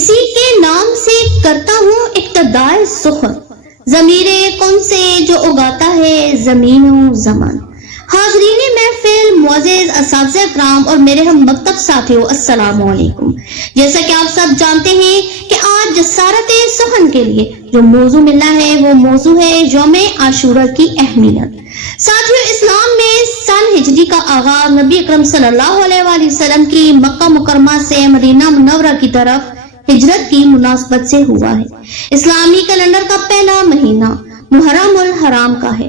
اسی کے نام سے کرتا ہوں ابتدائے سخن، ضمیر کون سے جو اگاتا ہے زمین و زمان۔ حاضرین محفل، معزز اساتذہ کرام اور میرے ہم مکتب ساتھیوں، السلام علیکم۔ جیسا کہ آپ سب جانتے ہیں کہ آج جسارت سخن کے لیے جو موضوع ملا ہے وہ موضوع ہے یوم عاشورہ کی اہمیت۔ ساتھیوں، اسلام میں سال ہجری کا آغاز نبی اکرم صلی اللہ علیہ وآلہ وسلم کی مکہ مکرمہ سے مدینہ منورہ کی طرف ہجرت کی مناسبت سے ہوا ہے۔ اسلامی کیلنڈر کا پہلا مہینہ محرم الحرام کا ہے۔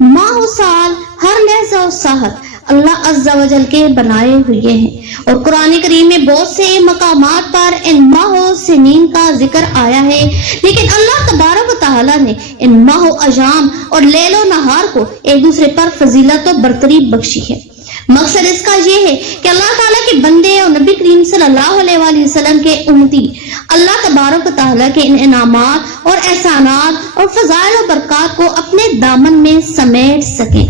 ماہ و سال، ہر لحظہ و ساعت اللہ عز و جل کے بنائے ہوئے ہیں، اور قرآن کریم میں بہت سے مقامات پر ان ماہ و سنین کا ذکر آیا ہے، لیکن اللہ تبارک و تعالیٰ نے ان ماہ و ایام اور لیل و نہار کو ایک دوسرے پر فضیلت و برتری بخشی ہے۔ مقصد اس کا یہ ہے کہ اللہ تعالیٰ کے بندے اور نبی کریم صلی اللہ علیہ وآلہ وسلم کے امتی اللہ تبارک و تعالیٰ کے ان انعامات اور احسانات اور فضائل و برکات کو اپنے دامن میں سمیٹ سکیں۔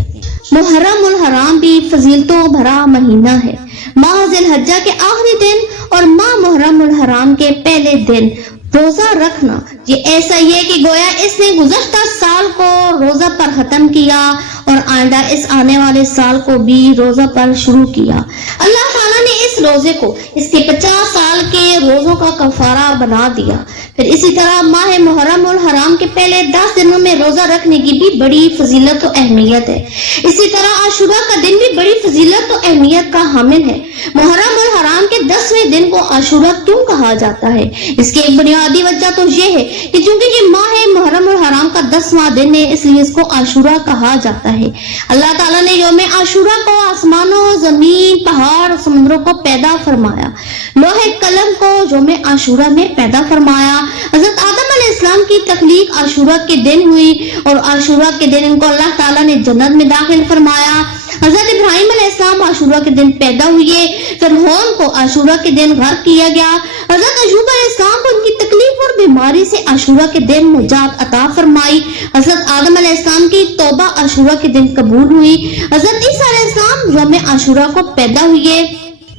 محرم الحرام بھی فضیلتوں بھرا مہینہ ہے۔ ماہ ذی الحجہ کے آخری دن اور ماہ محرم الحرام کے پہلے دن روزہ رکھنا یہ ایسا ہی ہے کہ گویا اس نے گزشتہ سال کو روزہ پر ختم کیا اور آئندہ اس آنے والے سال کو بھی روزہ پر شروع کیا۔ اللہ تعالیٰ نے اس روزے کو اس کے 50 سال کے روزوں کا کفارہ بنا دیا۔ پھر اسی طرح ماہ محرم الحرام کے پہلے 10 دنوں میں روزہ رکھنے کی بھی بڑی فضیلت و اہمیت ہے۔ اسی طرح عاشورہ کا دن بھی بڑی فضیلت و اہمیت کا حامل ہے۔ محرم الحرام کے 10ویں دن کو عاشورہ کیوں کہا جاتا ہے؟ اس کی ایک بنیادی وجہ تو یہ ہے کہ چونکہ یہ ماہ محرم الحرام کا 10واں دن ہے، اس لیے اس کو عاشورہ کہا جاتا ہے۔ اللہ تعالیٰ نے یوم عاشورہ کو آسمانوں، زمین، پہاڑ اور سمندروں کو پیدا فرمایا، لوح قلم کو یوم عاشورہ میں پیدا فرمایا۔ حضرت آدم علیہ السلام کی تخلیق عاشورہ کے دن ہوئی اور عاشورہ کے دن ان کو اللہ تعالیٰ نے جنت میں داخل فرمایا۔ حضرت ابراہیم علیہ السلام عاشورہ کے دن پیدا ہوئے، فرعون کو عاشورہ کے دن غرق کیا گیا۔ حضرت ایوب علیہ السلام کو ان کی تکلیف اور بیماری سے عاشورہ کے دن نجات عطا فرمائی۔ حضرت آدم علیہ السلام کی توبہ عاشورہ کے دن قبول ہوئی۔ حضرت عیسیٰ علیہ السلام یوم عاشورہ کو پیدا ہوئے۔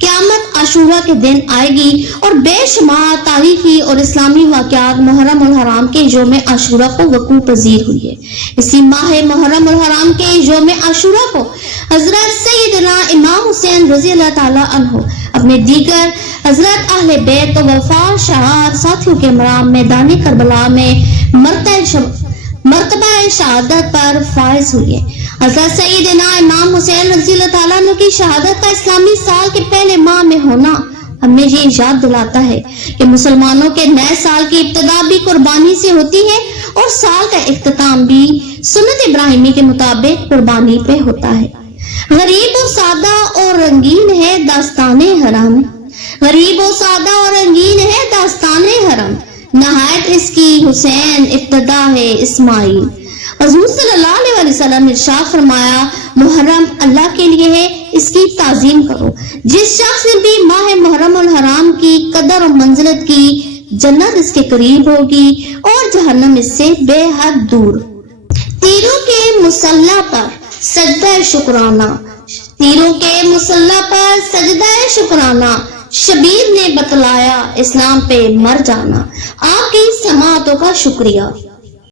قیامت عاشورہ کے دن آئے گی اور بے شمار تاریخی اور اسلامی واقعات محرم الحرام کے یوم عاشورہ کو وقوع پذیر ہوئی ہے۔ اسی ماہ محرم الحرام کے یوم عاشورہ کو حضرت سیدنا امام حسین رضی اللہ تعالیٰ عنہ اپنے دیگر حضرت اہل بیت و وفا شہاد ساتھیوں کے مرام میدان کربلا میں مرتبہ شہادت پر فائز ہوئے۔ حضرت سیدنا امام حسین رضی اللہ تعالیٰ عنہ کی شہادت کا اسلامی سال کے پہلے ماہ میں ہونا ہمیں یہ یاد دلاتا ہے کہ مسلمانوں کے نئے سال کی ابتدا بھی قربانی سے ہوتی ہے اور سال کا اختتام بھی سنت ابراہیمی کے مطابق قربانی پہ ہوتا ہے۔ غریب و سادہ اور رنگین ہے داستان حرم، غریب و سادہ اور رنگین ہے داستان حرم، نہایت اس کی حسین ابتدا ہے اسماعیل۔ حضور صلی اللہ علیہ وسلم نے ارشاد فرمایا، محرم اللہ کے لیے ہے، اس کی تعظیم کرو۔ جس شخص نے بھی ماہ محرم الحرام کی قدر و منزلت کی، جنت اس کے قریب ہوگی اور جہنم اس سے بے حد دور۔ تیروں کے مسلح پر سجدہ شکرانہ، تیروں کے مسلح پر سجدہ شکرانہ، شبیر نے بتلایا اسلام پہ مر جانا۔ آپ کی سماعتوں کا شکریہ۔